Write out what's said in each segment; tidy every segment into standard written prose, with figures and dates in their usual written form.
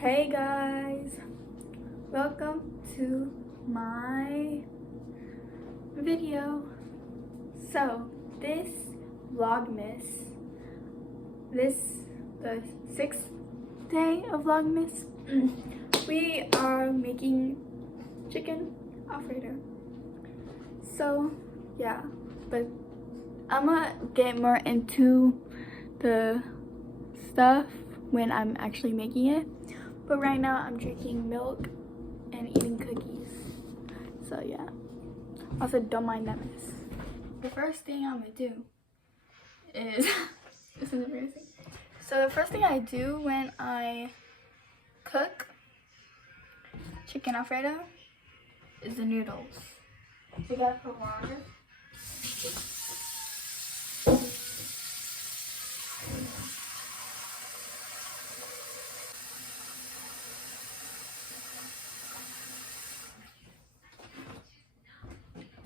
Hey guys, welcome to my video. So this vlogmas, the 6th day of vlogmas, we are making chicken alfredo. So yeah, but I'm gonna get more into the stuff when I'm actually making it. But right now I'm drinking milk and eating cookies. So yeah. Also, don't mind that mess. The first thing I'm gonna do is this is embarrassing. So the first thing I do when I cook chicken alfredo is the noodles. So you gotta put water.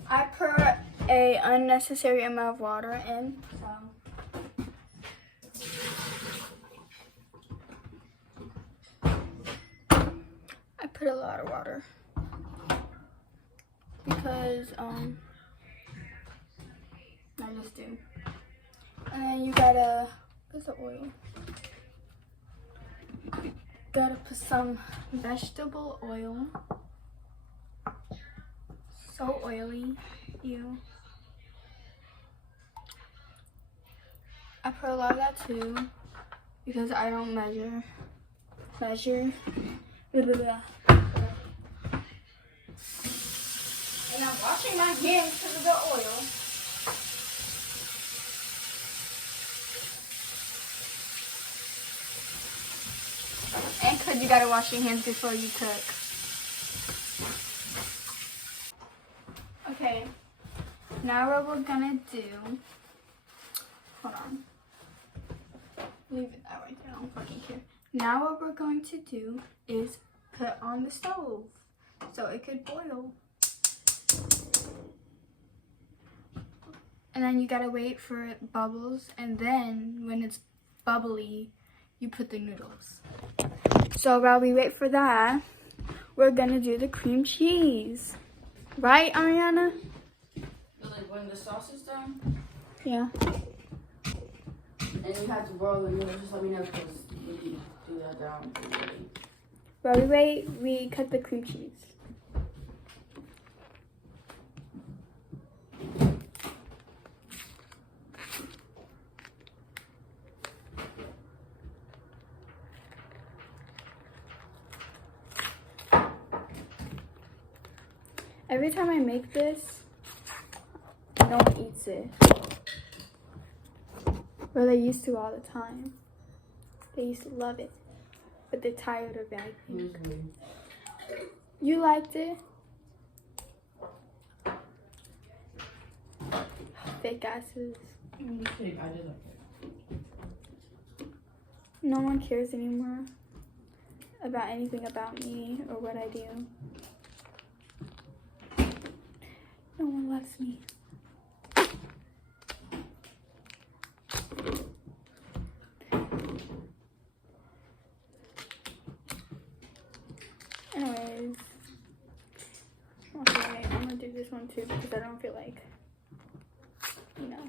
I put a unnecessary amount of water in, so I put a lot of water because I just do. And then you gotta, where's the oil? Gotta put some vegetable oil. So oily, ew. I put a lot of that too because I don't measure. Blah, blah, blah. And I'm washing my hands because of the oil. And because you gotta wash your hands before you cook. Okay, now what we're gonna do, hold on, leave that right there, I don't fucking care. Now what we're going to do is put on the stove so it could boil. And then you gotta wait for it bubbles, and then when it's bubbly, you put the noodles. So while we wait for that, we're gonna do the cream cheese. Right, Ariana? Like when the sauce is done? Yeah. And you have to boil the noodles, just let me know because we can do that down. While we wait, we cut the cream cheese. Every time I make this, no one eats it. Well, they used to all the time. They used to love it. But they're tired of it, I think. You liked it? Fake asses. I did like it. No one cares anymore about anything about me or what I do. No one loves me. Anyways, okay, I'm gonna do this one too because I don't feel like, you know,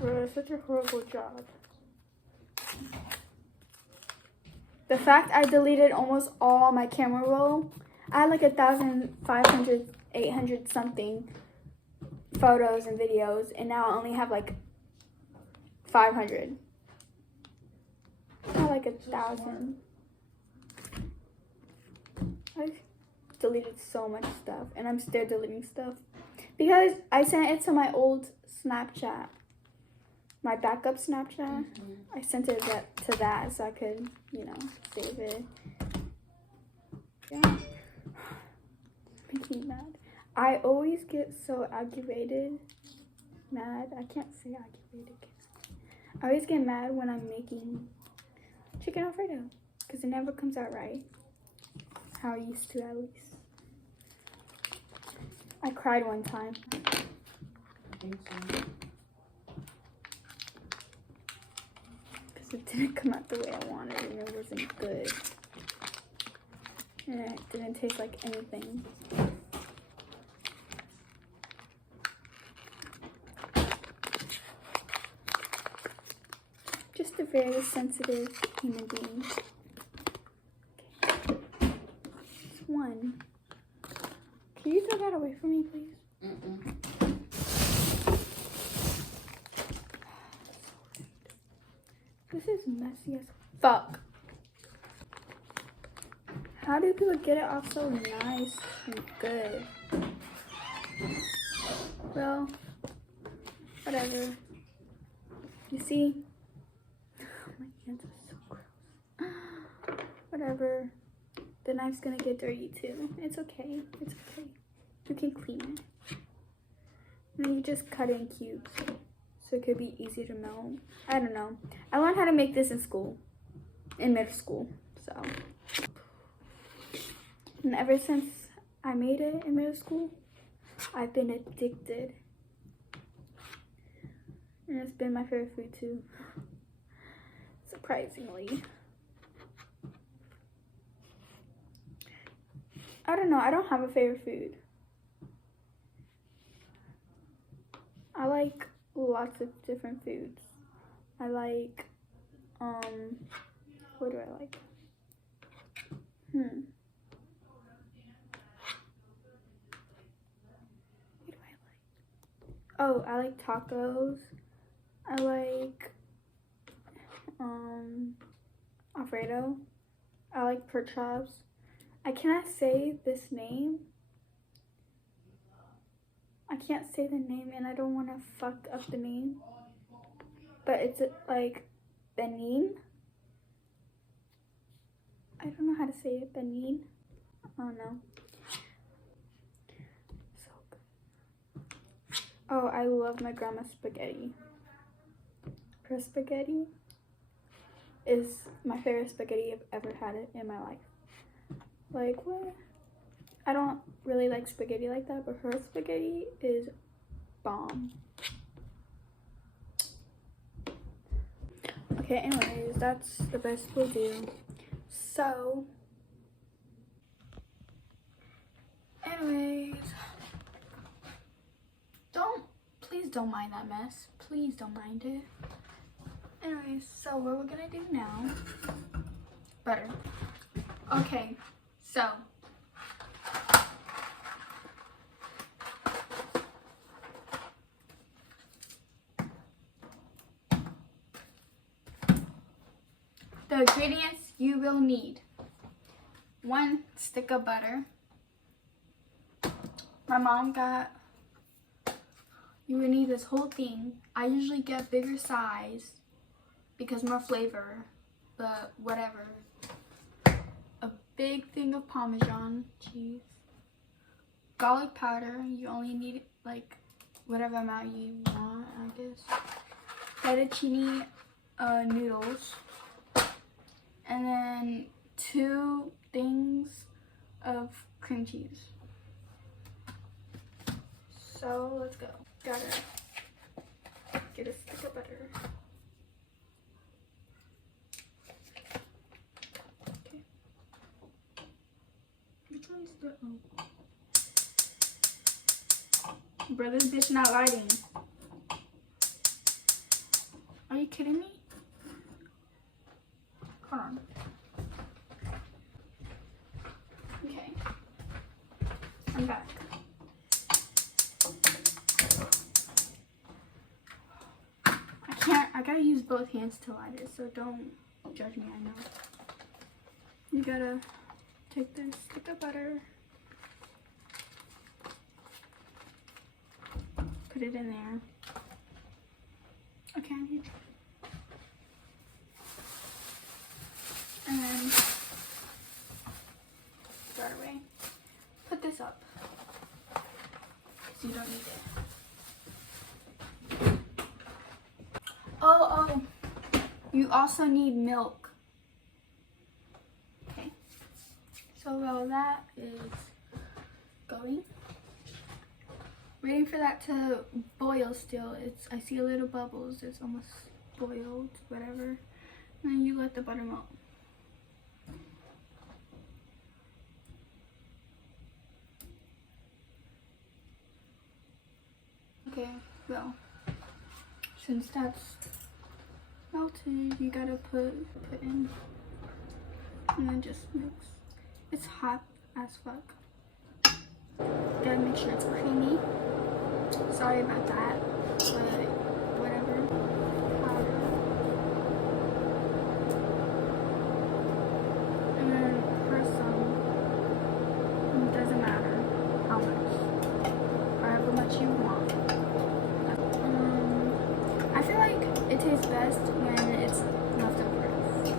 we're such a horrible job. The fact I deleted almost all my camera roll. I had like 1,500, 800 something photos and videos, and now I only have like 500. Not like 1,000. I deleted so much stuff, and I'm still deleting stuff because I sent it to my old Snapchat, my backup Snapchat. I sent it to that so I could, you know, save it. Yeah. Makes me mad. I always get so aggravated, mad. I can't say aggravated. I always get mad when I'm making chicken alfredo because it never comes out right. How I used to, at least. I cried one time. I think so. Because it didn't come out the way I wanted and it wasn't good. And it didn't taste like anything. Just a very sensitive human being. Okay. It's one. Can you throw that away from me, please? This is messy as fuck. How do people get it off so nice and good? Well, whatever. You see? My hands are so gross. Whatever. The knife's gonna get dirty too. It's okay. It's okay. You can clean it. And then you just cut it in cubes so it could be easy to melt. I don't know. I learned how to make this in school, in middle school. So, and ever since I made it in middle school, I've been addicted. And it's been my favorite food too, surprisingly. I don't know, I don't have a favorite food. I like lots of different foods. I like, what do I like? What do I like? Oh, I like tacos. I like, alfredo. I like pork chops. I cannot say this name. I can't say the name and I don't want to fuck up the name. But it's like Benin. I don't know how to say it. Benin. I don't know. So good. Oh, I love my grandma's spaghetti. Her spaghetti is my favorite spaghetti I've ever had it in my life. Like, what? I don't really like spaghetti like that, but her spaghetti is bomb. Okay, anyways, that's the best we'll do. So, anyways, please don't mind that mess. Please don't mind it. Anyways, so what we're gonna do now, butter. Okay, so, the ingredients you will need: 1 stick of butter. My mom got, you would need this whole thing. I usually get bigger size because more flavor, but whatever. A big thing of Parmesan cheese. Garlic powder, you only need like whatever amount you want, I guess. Fettuccine noodles. And then 2 things of cream cheese. So let's go. Gotta get a stick of butter. Okay. Which one's the Bro, this bitch not lighting. Are you kidding me? Hold on. Okay. I'm back. I gotta use both hands to light it, so don't judge me, I know. You gotta take this stick of butter, put it in there. Okay, and then throw it away. Put this up, so you don't need it. Oh, you also need milk. Okay, so while that is going, waiting for that to boil still. I see a little bubbles. It's almost boiled, whatever. And you let the butter melt. Okay, well, since that's melted, you gotta put in and then just mix. It's hot as fuck. Gotta make sure it's creamy. Sorry about that, but whatever. Powder. And then pour some. It doesn't matter how much. However much you want. I feel like it tastes best when it's leftovers.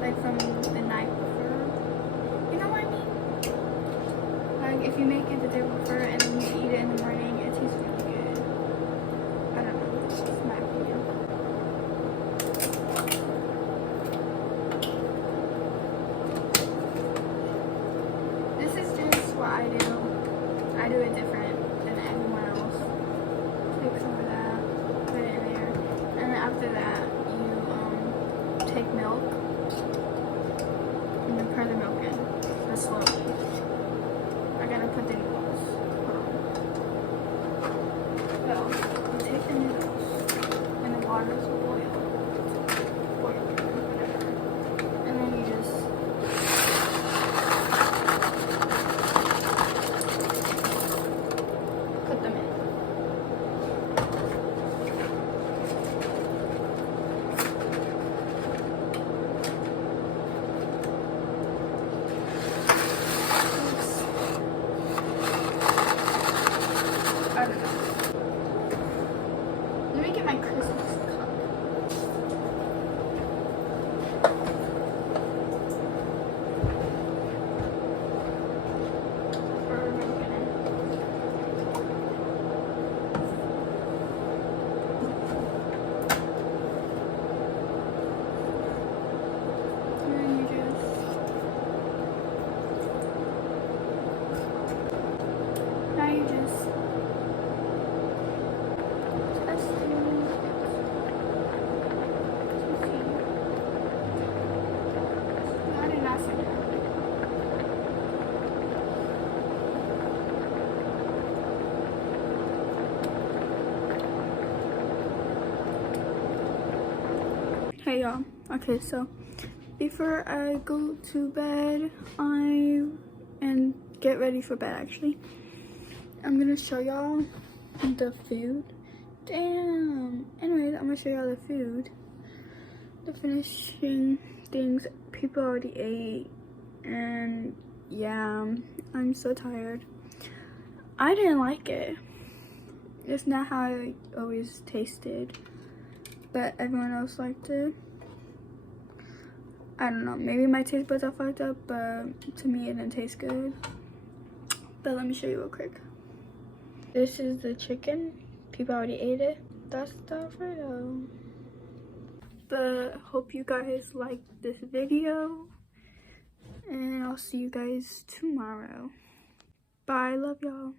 Like from the night before. You know what I mean? Like if you make it the day before and then you eat it in the morning, it tastes really good. I don't know. It's my opinion. This is just what I do. I do it different than everyone else. Take some of that, put it in there, and then after that you take milk and then pour the milk in, but slowly. I gotta put the noodles. Well, you take the noodles and the water is boiled, whatever, and then you just put them in. I don't know. Let me get my Christmas cup. We're making it. And then you just now you just test it. Not enough for that. Hey y'all. Okay, so before I go to bed, and get ready for bed actually, I'm gonna show y'all the food. Damn. Anyways, I'm gonna show y'all the food. The finishing things people already ate, and yeah, I'm so tired. I didn't like it. It's not how I always tasted, but everyone else liked it. I don't know, maybe my taste buds are fucked up, but to me it didn't taste good. But let me show you real quick. This is the chicken. People already ate it. That's the alfredo. But hope you guys liked this video, and I'll see you guys tomorrow. Bye, love y'all.